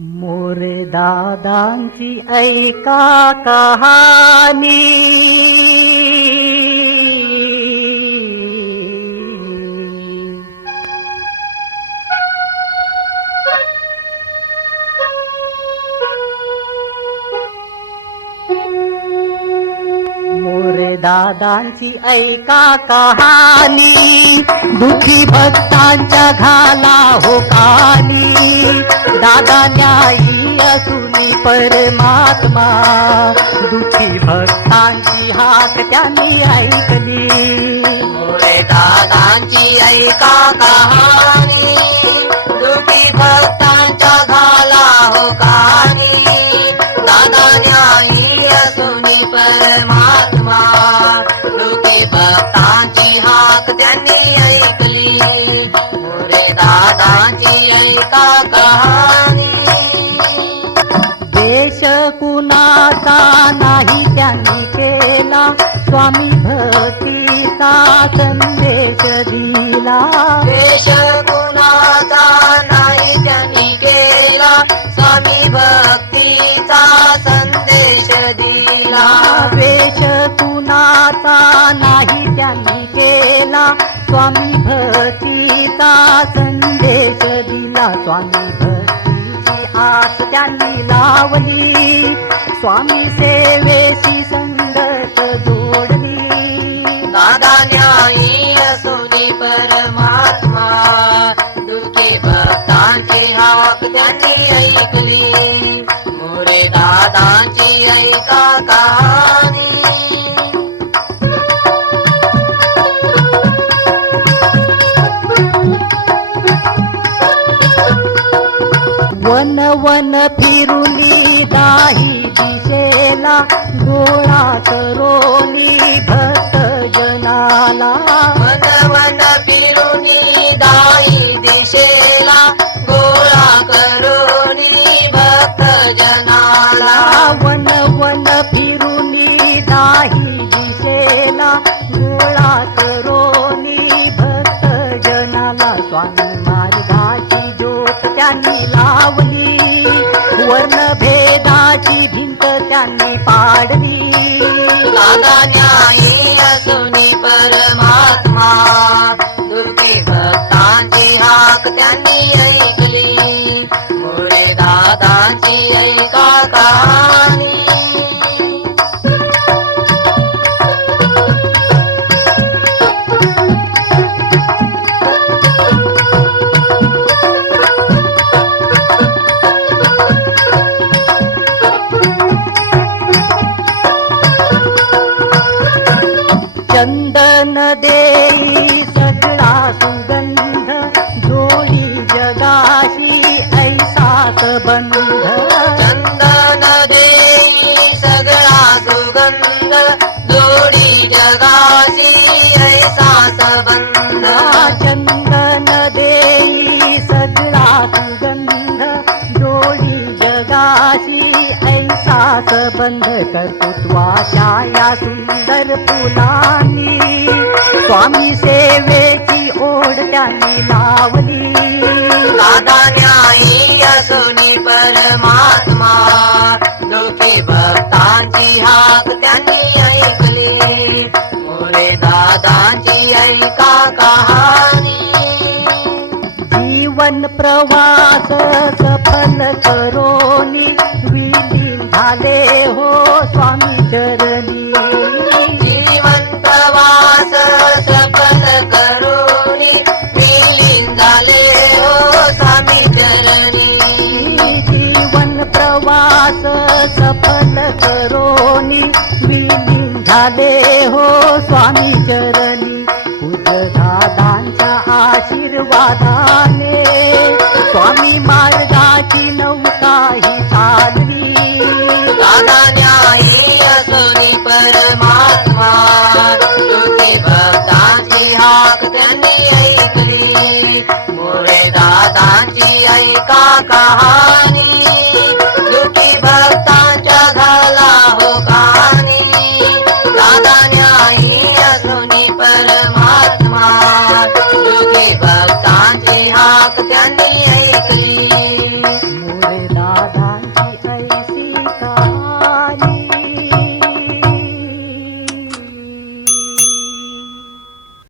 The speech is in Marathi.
मोरे दादांची ऐका कहाणी, मोरे दादांची ऐका कहाणी, दुखी भक्तांच्या घाला हो कानी. दादा न्यायी असुनी परमात्मा, दुखी भक्तांची हाक त्यांनी ऐकली. मोरे दादांची ऐका कहाणी, दुखी भक्तांच्या घाला हो कानी. दादा न्यायी असुनी परमात्मा, दुखी भक्तांची हाक त्यांनी ऐकली. मोरे दादांची ऐका कहाणी. देश कुणाचा नाही त्यांनी केला, स्वामी भक्तीचा संदेश दिला. देश कुणाचा नाही त्यांनी केला, स्वामी भक्तीचा संदेश दिला. द्वेष कुणाचा नाही त्यांनी केला, स्वामी भक्तीचा संदेश दिला. स्वामी भक्तीची आस त्यांनी लावली, स्वामी सेवेशी संगत जोडली. दादा न्यायी असुनी परमात्मा, दुखी भक्तांची हाक त्यांनी ऐकली. मोरे दादांची ऐका कहाणी. वन वन फिरुली दाही दिशेला, गोळा करोनी भक्त जनाला. वन वन फिरुनी दाही दिशेला, गोळा करोनी भक्त जनाला. वन वन फिरुनी दाही दिशेला, गोळा करोनी भक्त जनाला. स्वामी मार्गाची ज्योत त्यांनी लावली, वर्ण भेदाची भिंत त्यांनी पाडली. दादा न्यायी असुनी परमात्मा, दुखी भक्तांची हाक त्यांनी ऐकली. मोरे दादांची ऐका कहाणी. चंदन देई सगळा सुगंध, जोडी जगाशी ऐसाच बंध. चंदन देई सगळा सुगंध, जोडी जगाशी ऐसा संबंध. चंदन देई सगळा सुगंध, जोडी जगाशी ऐसाच बंध. कर्तृत्वाच्या या सुंदर फुलांनी, स्वामी सेवेची ओढ त्यांनी लावली. दादा न्यायी असुनी परमात्मा, दुखी भक्तांची हाक त्यांनी ऐकली. मोरे दादांची ऐका कहाणी. जीवन प्रवास सफल करोनी, विलीन झाले हो स्वामी चरणी. जीवन प्रवास सफल करोनी, विलीन झाले हो स्वामी चरणी. जीवन प्रवास सफल करोनी, विलीन झाले हो स्वामी चरणी. दादांच्या आशीर्वादाने, स्वामी मार्गाची नौका ही चालली. दादा न्यायी असुनी परमात्मा, दुखी भक्तांची हाक त्यांनी ऐकली. मोरे दादांची ऐका कहाणी, दुखी भक्तांच्या घाला हो कानी. दादा न्यायी असुनी परमात्मा, दुखी भक्तांची हाक त्यांनी ऐकली. दादांची ऐकली